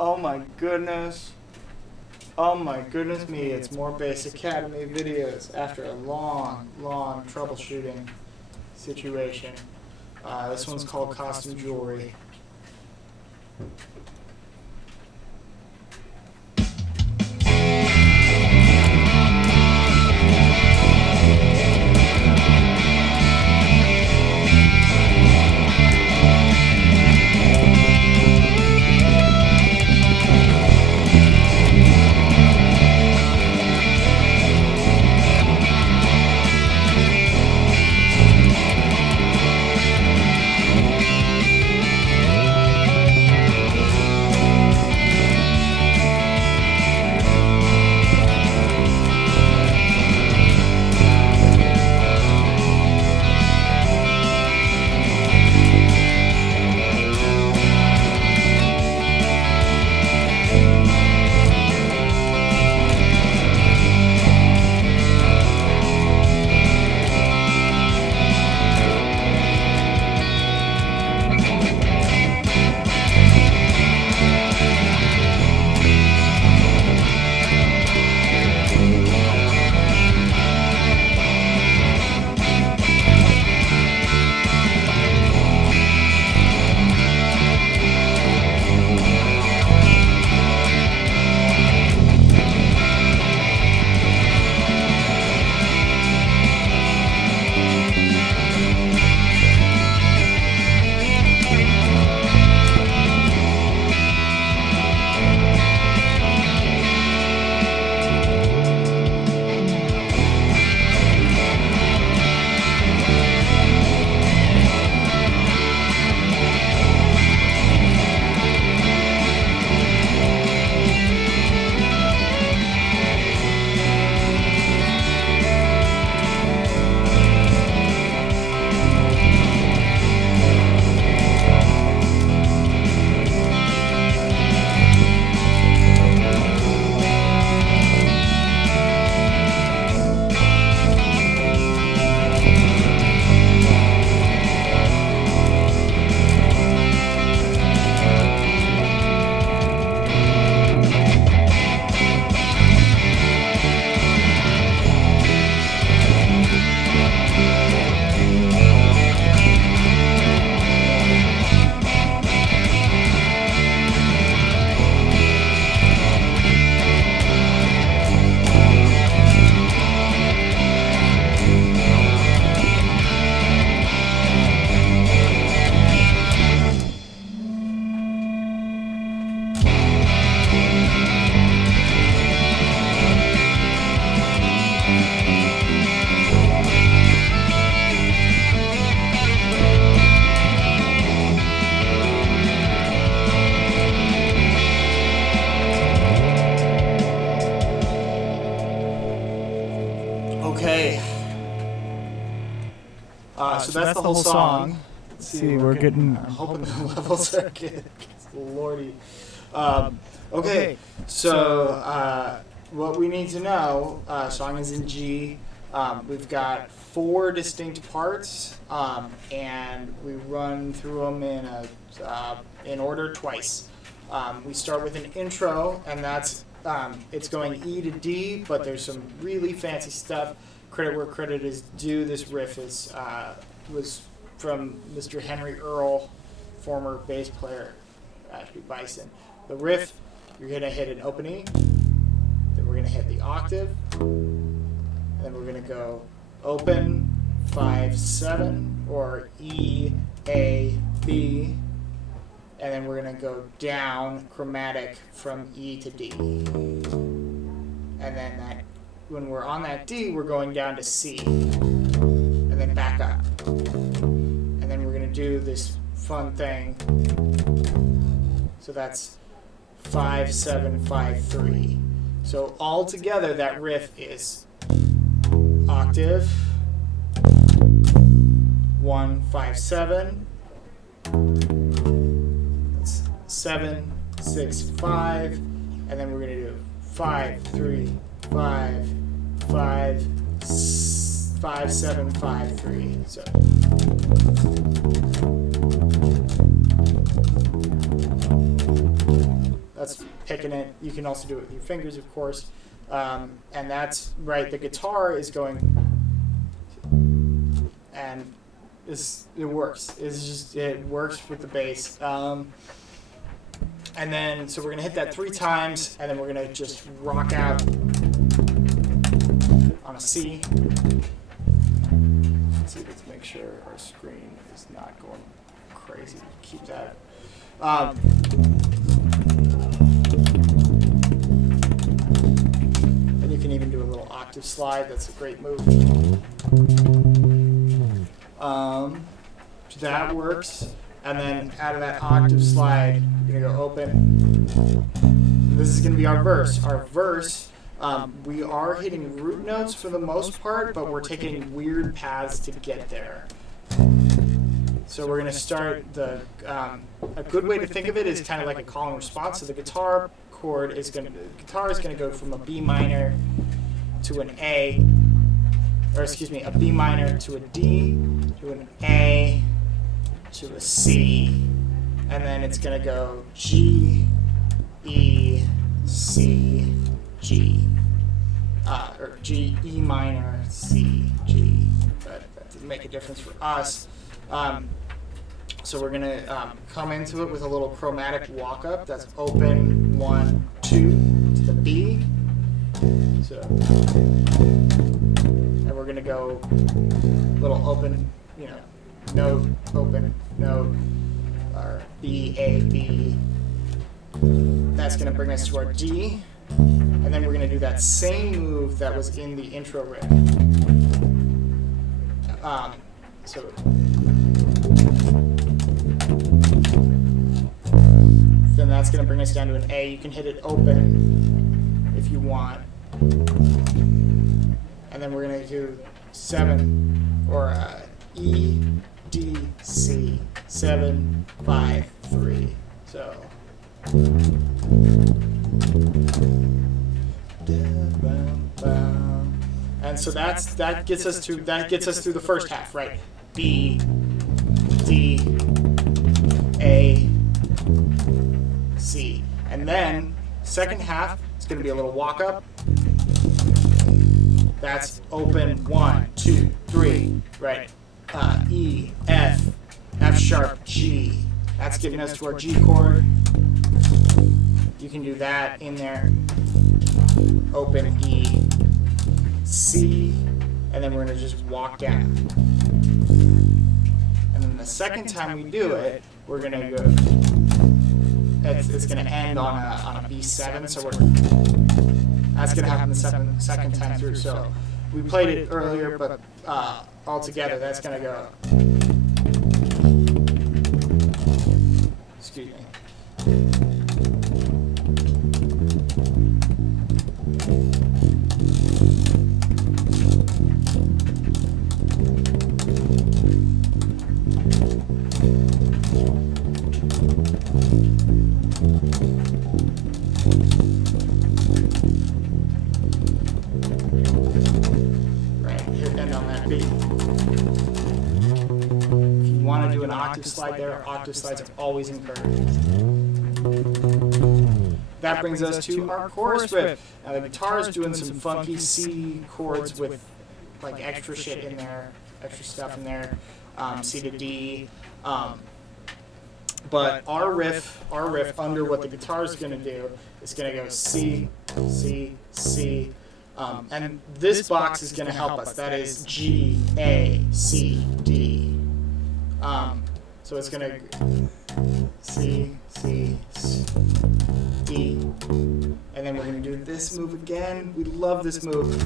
Oh my goodness. Oh my goodness me, it's more Bass Academy videos after a long troubleshooting situation. This one's called Costume Jewelry. Okay. So that's the whole song. Let's see, we're getting. I'm hoping the levels are good. Lordy. Okay. So what we need to know. Song is in G. We've got 4 distinct parts, and we run through them in order twice. We start with an intro, and that's it's going E to D, but there's some really fancy stuff. Credit where credit is due. This riff was from Mr. Henry Earle, former bass player, Ashby Bison. The riff, you're going to hit an open E, then we're going to hit the octave, and then we're going to go open, 5/7, or E, A, B, and then we're going to go down chromatic from E to D. And then when we're on that D, we're going down to C, and then back up. And then we're going to do this fun thing. So that's 5/7, 5/3. So all together, that riff is octave, 1, 5/7. That's 7, 6, 5, and then we're going to do 5, 3, 5, 5, 5, 7, 5, 3. So That's picking it. You can also do it with your fingers, of course. And that's right. The guitar is going, and it works. It works with the bass. And then so we're gonna hit that 3 times, and then we're gonna just rock out on a C. Let's see, let's make sure our screen is not going crazy. Keep that. And you can even do a little octave slide. That's a great move. So that works. And then out of that octave slide, you're gonna go open. This is gonna be our verse. Our verse, we are hitting root notes for the most part, but we're taking weird paths to get there. So we're gonna start a good way to think of it is kind of like a call and response. So the guitar chord is gonna go from a B minor to an A, or excuse me, a B minor to a D to an A to a C, and then it's gonna go G, E, C, G, or G, E minor, C, G. But that doesn't make a difference for us. So we're gonna come into it with a little chromatic walk up. That's open 1, 2 to the B. So, and we're gonna go little open, note, open, note, or B, A, B. That's going to bring us to our D. And then we're going to do that same move that was in the intro riff. So then that's going to bring us down to an A. You can hit it open if you want. And then we're going to do 7 or E, D, C, 7, 5, 3. So. And so that gets us through the first half, right? B, D, A, C. And then second half is going to be a little walk up. That's open 1, 2, 3, right? E, F, F sharp, G. That's getting us to our G chord. You can do that in there. Open E, C, and then we're going to just walk down. And then the second time we do it, we're going to go. It's going to end on a B7, so that's going to happen the second time through. So we played it earlier, but all together, that's going to go. Excuse me. Right, hit end on that beat. If you want to do an octave slide there, octave slides are always encouraged. That brings us to our chorus riff. Now the guitar is doing some funky C chords with like extra shit in there, extra stuff in there, C to D. But our riff under what the guitar is going to do is going to go C, C, C. And this box is going to help us. That is G, A, C, D. So it's going to C, C, C, D. And then we're going to do this move again. We love this move.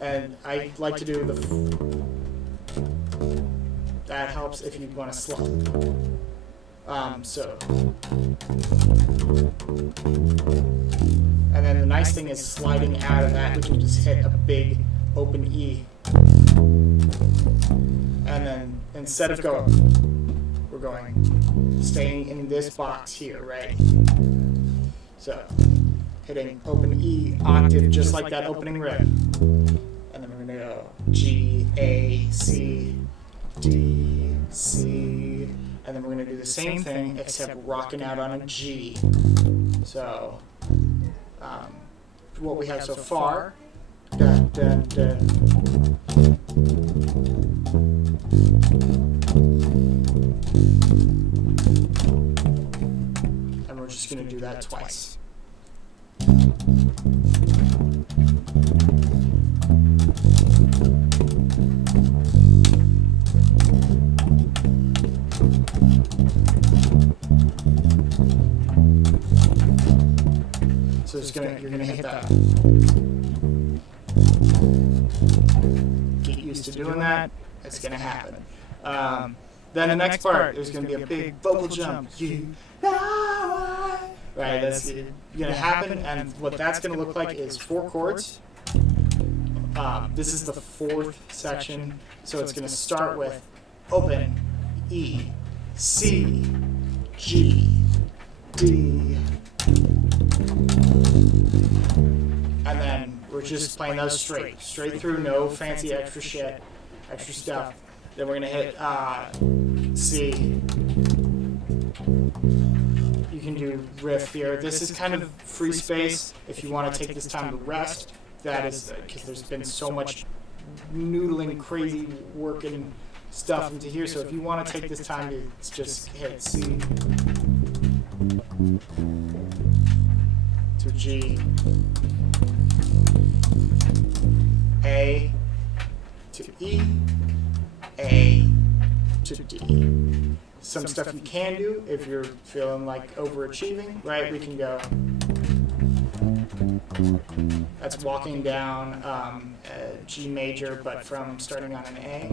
And I like to do that helps if you want to slide. And then the nice thing is sliding out of that, we can just hit a big open E. And then instead of we're staying in this box here, right? So hitting open E octave, just like that opening riff. And then we're gonna go G, A, C, D, C. And then we're going to do the same thing, except rocking out on a G. So what we have so far, dun, dun, dun. And we're just going to do that twice. So you're gonna hit that. Get used to doing that. It's gonna happen. Then the next part, there's gonna be a big vocal jump. Right, that's gonna happen, and what that's gonna look like is 4 chords. This is the 4th section, so it's gonna start with open E, C, G, D. And then we're just playing those straight through, no fancy extra shit, extra stuff. Then we're gonna hit C. You can do riff here. This is kind of free space if you want to take this time to rest. That is because there's been so much noodling, crazy working stuff into here. So if you want to take this time to just hit C to G, A to E, A to D. Some stuff you can do if you're feeling like overachieving, right? We can go, that's walking down G major, but from starting on an A.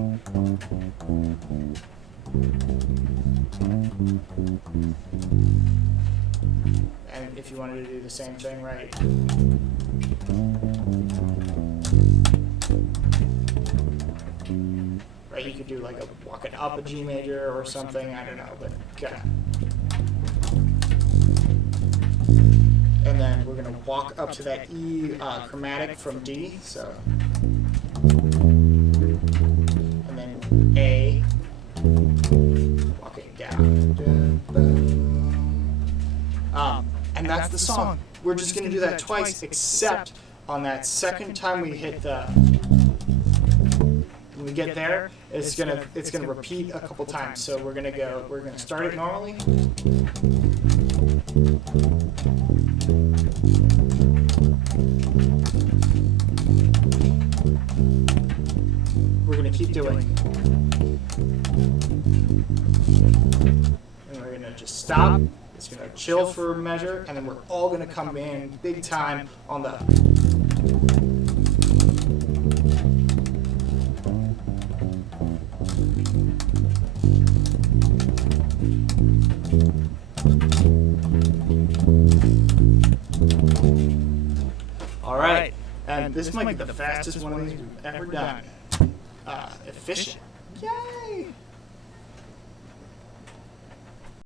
And if you wanted to do the same thing, right? Right, you could do like a walking up a G major or something, I don't know, but okay. And then we're gonna walk up to that E chromatic from D, so. And then A, walking down. And that's the song. We're just gonna do that twice, except on that second time we hit the, when we get there, it's gonna repeat a couple times. So we're gonna start it normally. We're gonna keep doing. And we're gonna just stop. It's gonna chill for a measure, and then we're all gonna come in big time on the. All right, and this might be the fastest one of these we've ever done. Efficient. Yay!